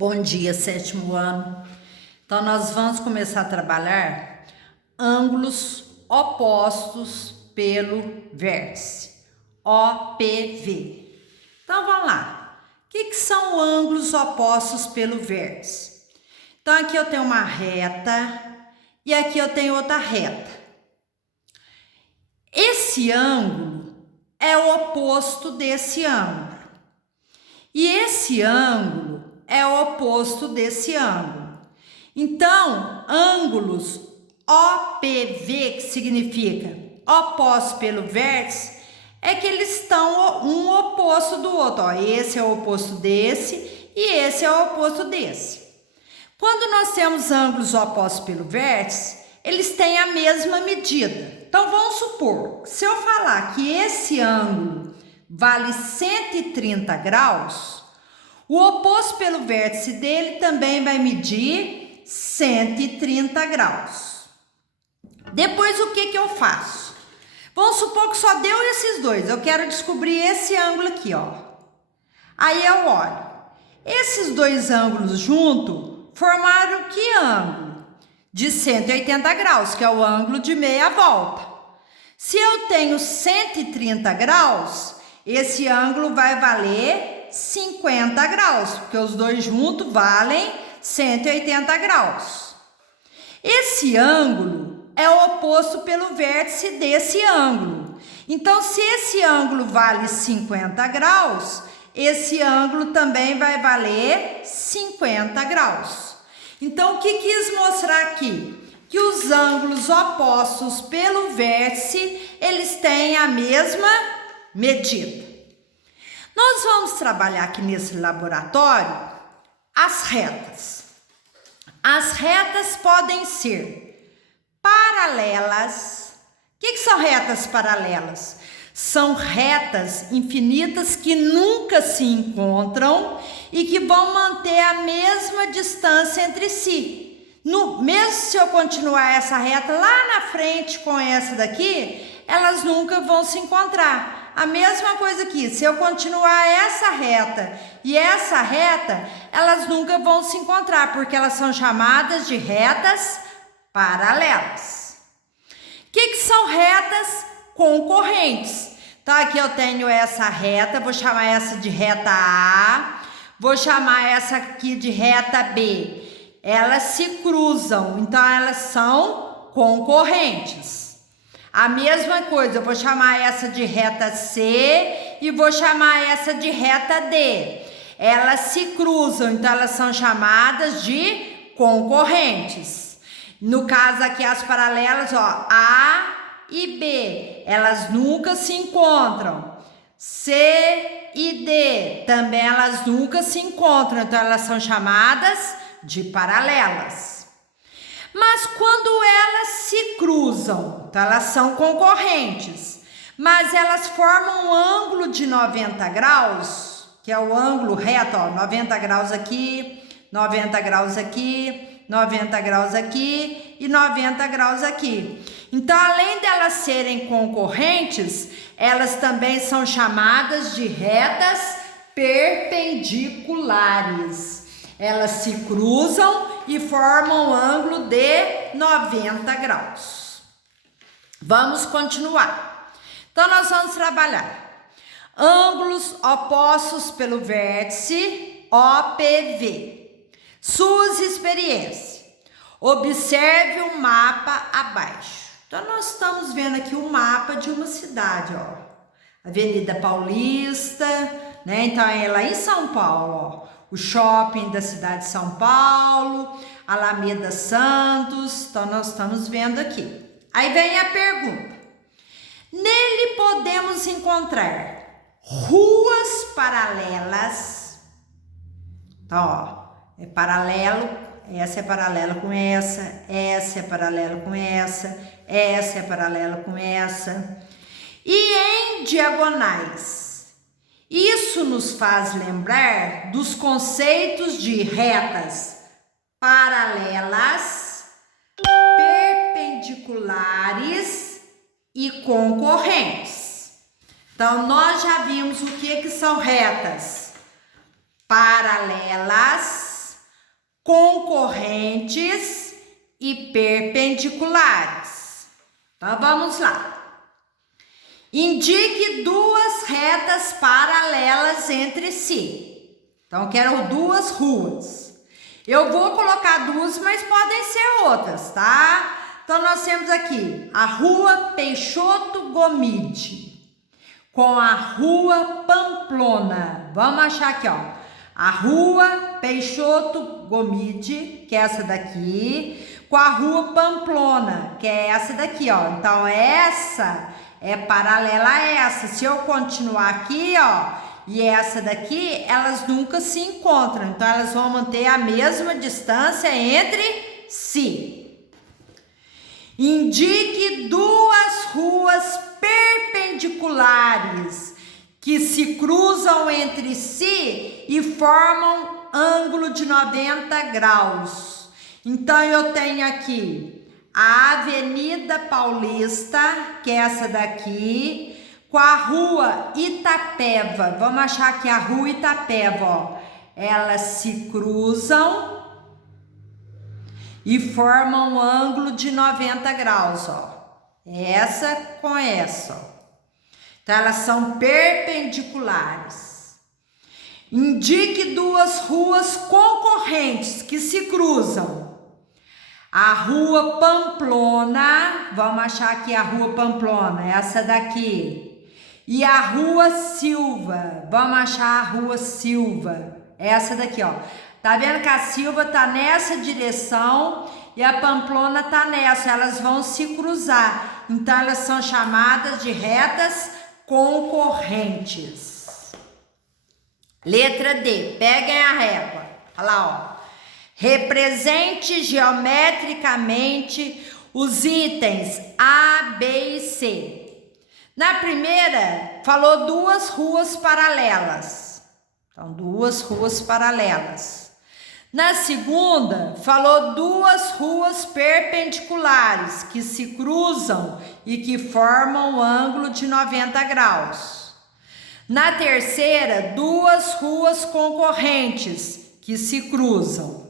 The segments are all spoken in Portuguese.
Bom dia, sétimo ano. Então, nós vamos começar a trabalhar ângulos opostos pelo vértice, OPV. Então, vamos lá. O que são ângulos opostos pelo vértice? Então, aqui eu tenho uma reta e aqui eu tenho outra reta. Esse ângulo é o oposto desse ângulo. E esse ângulo é o oposto desse ângulo. Então, ângulos OPV, que significa opostos pelo vértice, é que eles estão um oposto do outro. Ó, esse é o oposto desse e esse é o oposto desse. Quando nós temos ângulos opostos pelo vértice, eles têm a mesma medida. Então, vamos supor, se eu falar que esse ângulo vale 130 graus, o oposto pelo vértice dele também vai medir 130 graus. Depois, o que eu faço? Vamos supor que só deu esses dois. Eu quero descobrir esse ângulo aqui, ó. Aí eu olho. Esses dois ângulos juntos formaram que ângulo? De 180 graus, que é o ângulo de meia volta. Se eu tenho 130 graus, esse ângulo vai valer 50 graus, porque os dois juntos valem 180 graus. Esse ângulo é o oposto pelo vértice desse ângulo. Então, se esse ângulo vale 50 graus, esse ângulo também vai valer 50 graus. Então, o que quis mostrar aqui? Que os ângulos opostos pelo vértice, eles têm a mesma medida. Nós vamos trabalhar aqui nesse laboratório as retas. As retas podem ser paralelas. O que são retas paralelas? São retas infinitas que nunca se encontram e que vão manter a mesma distância entre si. Mesmo se eu continuar essa reta lá na frente com essa daqui, elas nunca vão se encontrar. A mesma coisa aqui, se eu continuar essa reta e essa reta, elas nunca vão se encontrar, porque elas são chamadas de retas paralelas. O que são retas concorrentes? Então, aqui eu tenho essa reta, vou chamar essa de reta A, vou chamar essa aqui de reta B. Elas se cruzam, então elas são concorrentes. A mesma coisa, eu vou chamar essa de reta C e vou chamar essa de reta D. Elas se cruzam, então elas são chamadas de concorrentes. No caso aqui, as paralelas, ó, A e B, elas nunca se encontram. C e D, também elas nunca se encontram, então elas são chamadas de paralelas. Mas quando elas se cruzam, então elas são concorrentes, mas elas formam um ângulo de 90 graus, que é o ângulo reto, ó, 90 graus aqui, 90 graus aqui, 90 graus aqui e 90 graus aqui. Então, além delas serem concorrentes, elas também são chamadas de retas perpendiculares. Elas se cruzam e formam um ângulo de 90 graus. Vamos continuar. Então, nós vamos trabalhar ângulos opostos pelo vértice, OPV. Suas experiências. Observe o mapa abaixo. Então, nós estamos vendo aqui o mapa de uma cidade, ó. Avenida Paulista, né? Então, é lá em São Paulo, ó. O shopping da cidade de São Paulo, Alameda Santos, então nós estamos vendo aqui. Aí vem a pergunta. Nele podemos encontrar ruas paralelas. Então, ó, é paralelo, essa é paralela com essa é paralela com essa é paralela com essa. E em diagonais. Isso nos faz lembrar dos conceitos de retas paralelas, perpendiculares e concorrentes. Então, nós já vimos o que são retas paralelas, concorrentes e perpendiculares. Então, vamos lá. Indique duas retas paralelas entre si. Então, eu quero duas ruas. Eu vou colocar duas, mas podem ser outras, tá? Então, nós temos aqui a rua Peixoto Gomide com a rua Pamplona. Vamos achar aqui, ó. A rua Peixoto Gomide, que é essa daqui, com a rua Pamplona, que é essa daqui, ó. Então, essa é paralela a essa. Se eu continuar aqui, ó, e essa daqui, elas nunca se encontram. Então, elas vão manter a mesma distância entre si. Indique duas ruas perpendiculares que se cruzam entre si e formam ângulo de 90 graus. Então, eu tenho aqui a Avenida Paulista, que é essa daqui, com a rua Itapeva. Vamos achar aqui a rua Itapeva, ó. Elas se cruzam e formam um ângulo de 90 graus, ó. Essa com essa, ó. Então, elas são perpendiculares. Indique duas ruas concorrentes que se cruzam. A rua Pamplona, vamos achar aqui a rua Pamplona, essa daqui. E a rua Silva, vamos achar a rua Silva, essa daqui, ó. Tá vendo que a Silva tá nessa direção e a Pamplona tá nessa, elas vão se cruzar. Então, elas são chamadas de retas concorrentes. Letra D, peguem a régua. Olha lá, ó. Represente geometricamente os itens A, B e C. Na primeira, falou duas ruas paralelas. Então, duas ruas paralelas. Na segunda, falou duas ruas perpendiculares que se cruzam e que formam um ângulo de 90 graus. Na terceira, duas ruas concorrentes que se cruzam.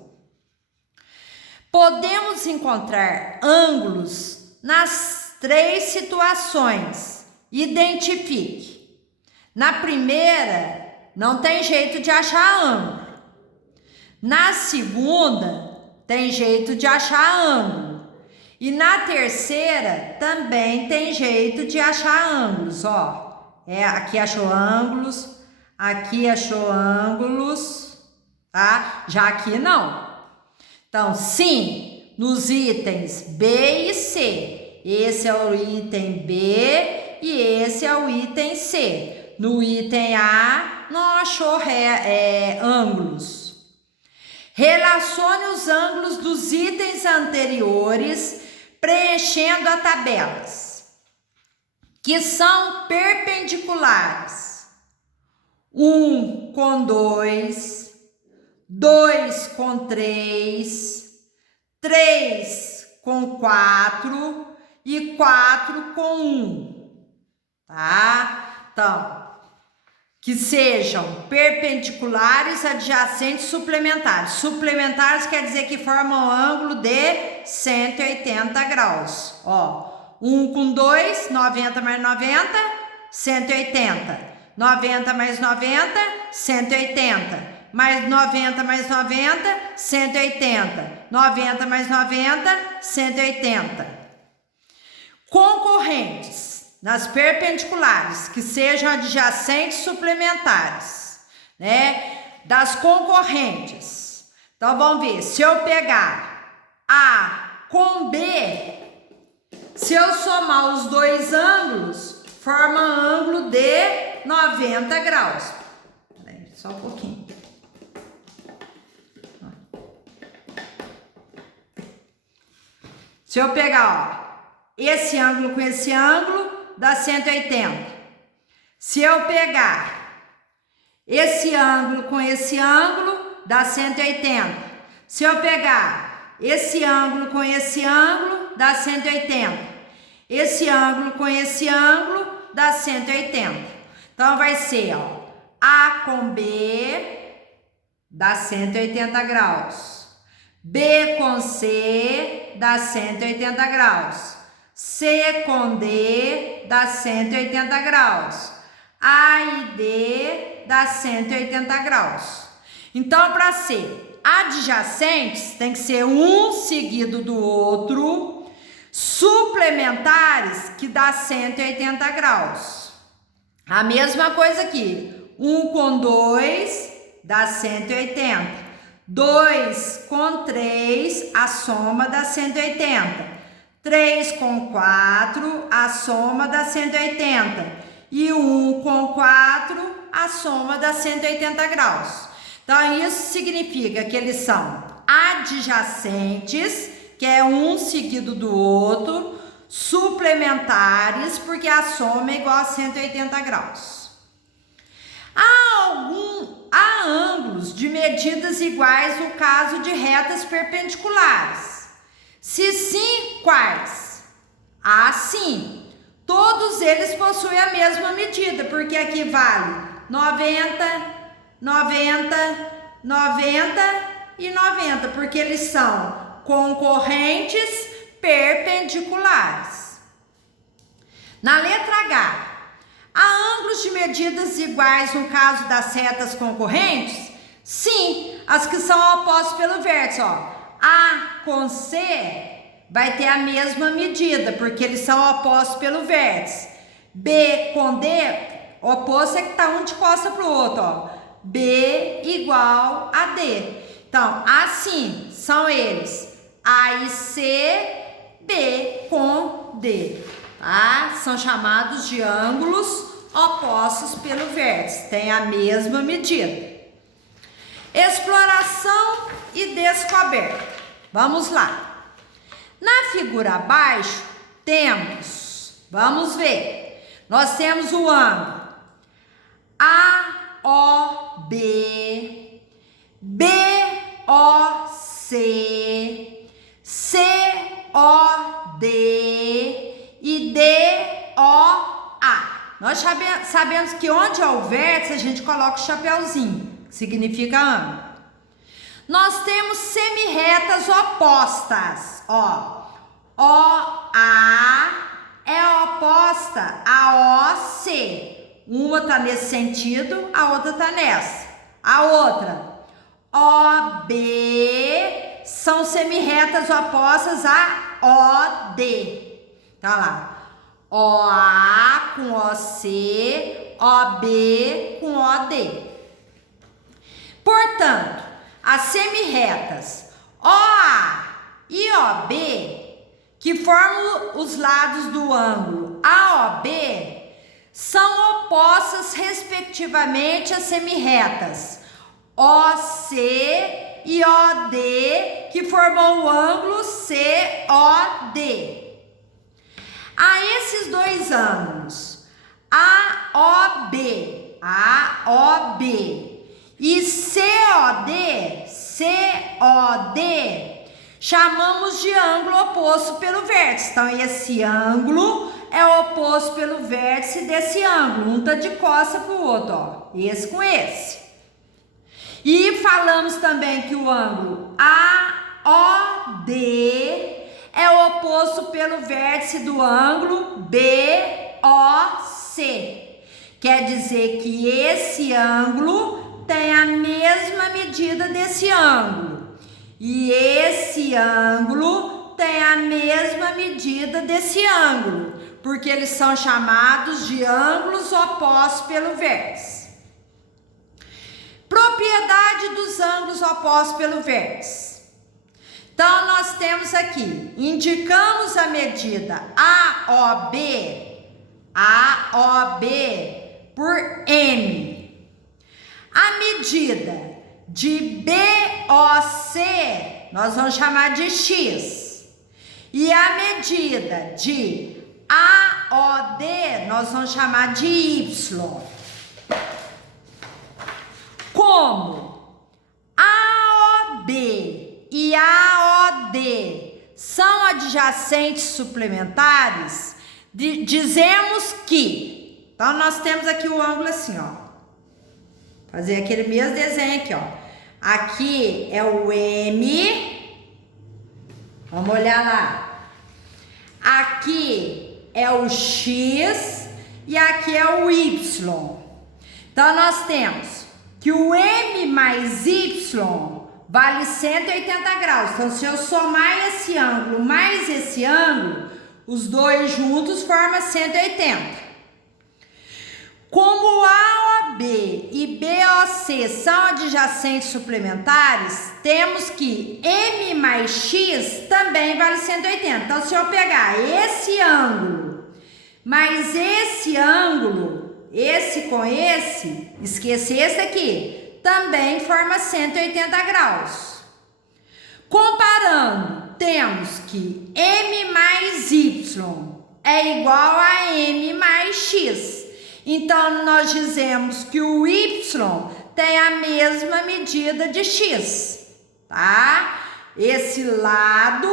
Podemos encontrar ângulos nas três situações. Identifique. Na primeira, não tem jeito de achar ângulo. Na segunda, tem jeito de achar ângulo. E na terceira, também tem jeito de achar ângulos, ó. Aqui achou ângulos, aqui achou ângulos, tá? Já aqui não. Então, sim, nos itens B e C. Esse é o item B e esse é o item C. No item A, não achou ângulos. Relacione os ângulos dos itens anteriores preenchendo as tabelas, que são perpendiculares. 1 com 2, 2 com 3, 3 com 4 e 4 com 1, tá? Então, que sejam perpendiculares, adjacentes, suplementares. Suplementares quer dizer que formam um ângulo de 180 graus. Ó, 1 com 2, 90 mais 90, 180. 90 mais 90, 180. Mais 90 mais 90, 180. 90 mais 90, 180. Concorrentes nas perpendiculares, que sejam adjacentes suplementares, né? Das concorrentes. Então, vamos ver. Se eu pegar A com B, se eu somar os dois ângulos, forma ângulo de 90 graus. Peraí, só um pouquinho. Se eu pegar, ó, esse ângulo com esse ângulo, dá 180. Se eu pegar esse ângulo com esse ângulo, dá 180. Se eu pegar esse ângulo com esse ângulo, dá 180. Esse ângulo com esse ângulo, dá 180. Então, vai ser, ó, A com B, dá 180 graus. B com C dá 180 graus. C com D dá 180 graus. A e D dá 180 graus. Então, para ser adjacentes, tem que ser um seguido do outro, suplementares, que dá 180 graus. A mesma coisa aqui. 1 com 2 dá 180. 2 com 3, a soma dá 180. 3 com 4, a soma dá 180. E 1 com 4, a soma dá 180 graus. Então, isso significa que eles são adjacentes, que é um seguido do outro, suplementares, porque a soma é igual a 180 graus. Há ângulos de medidas iguais no caso de retas perpendiculares. Se sim, quais? Sim. Todos eles possuem a mesma medida, porque aqui vale 90, 90, 90 e 90, porque eles são concorrentes perpendiculares. Na letra H, há ângulos de medidas iguais no caso das retas concorrentes? Sim, as que são opostas pelo vértice, ó. A com C vai ter a mesma medida, porque eles são opostos pelo vértice. B com D, oposto é que tá um de costa pro outro, ó. B igual a D. Então, assim, são eles. A e C, B com D, tá? São chamados de ângulos opostos pelo vértice, tem a mesma medida. Exploração e descoberta. Vamos lá. Na figura abaixo, vamos ver, nós temos o ângulo AOB, BOC, COD e DOA. Nós sabemos que onde é o vértice, a gente coloca o chapeuzinho, que significa ângulo. Nós temos semirretas opostas, ó. OA é oposta a OC. Uma tá nesse sentido, a outra tá nessa. A outra, OB, são semirretas opostas a OD. Tá lá. OA com OC, OB com OD. Portanto, as semirretas OA e OB, que formam os lados do ângulo AOB, são opostas respectivamente às semirretas OC e OD, que formam o ângulo COD. A esses dois ângulos, AOB e COD, chamamos de ângulo oposto pelo vértice. Então, esse ângulo é oposto pelo vértice desse ângulo. Um tá de costa pro outro, ó. Esse com esse. E falamos também que o ângulo AOD é oposto pelo vértice do ângulo BOC. Quer dizer que esse ângulo tem a mesma medida desse ângulo. E esse ângulo tem a mesma medida desse ângulo, porque eles são chamados de ângulos opostos pelo vértice. Propriedade dos ângulos opostos pelo vértice. Então, nós temos aqui, indicamos a medida AOB por M. A medida de BOC, nós vamos chamar de X. E a medida de AOD, nós vamos chamar de Y. Como AOB e AOD são adjacentes suplementares, dizemos que, então nós temos aqui o ângulo assim, ó, fazer aquele mesmo desenho aqui, ó, aqui é o M Vamos olhar lá. Aqui é o X e aqui é o Y. Então, nós temos que o M mais Y vale 180 graus. Então, se eu somar esse ângulo mais esse ângulo, os dois juntos formam 180. Como AOB e BOC são adjacentes suplementares, temos que M mais X também vale 180. Então, se eu pegar esse ângulo mais esse ângulo, esse com esse, esquecer esse aqui, também forma 180 graus. Comparando, temos que M mais Y é igual a M mais X. Então, nós dizemos que o Y tem a mesma medida de X, tá? Esse lado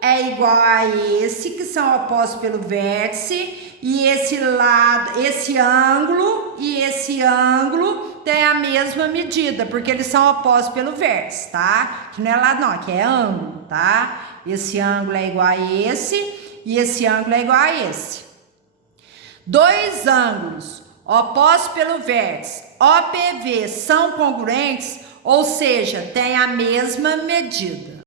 é igual a esse, que são opostos pelo vértice, e esse lado, esse ângulo e esse ângulo tem a mesma medida, porque eles são opostos pelo vértice, tá? Que não é lado não, aqui é ângulo, tá? Esse ângulo é igual a esse e esse ângulo é igual a esse. Dois ângulos opostos pelo vértice OPV são congruentes, ou seja, têm a mesma medida.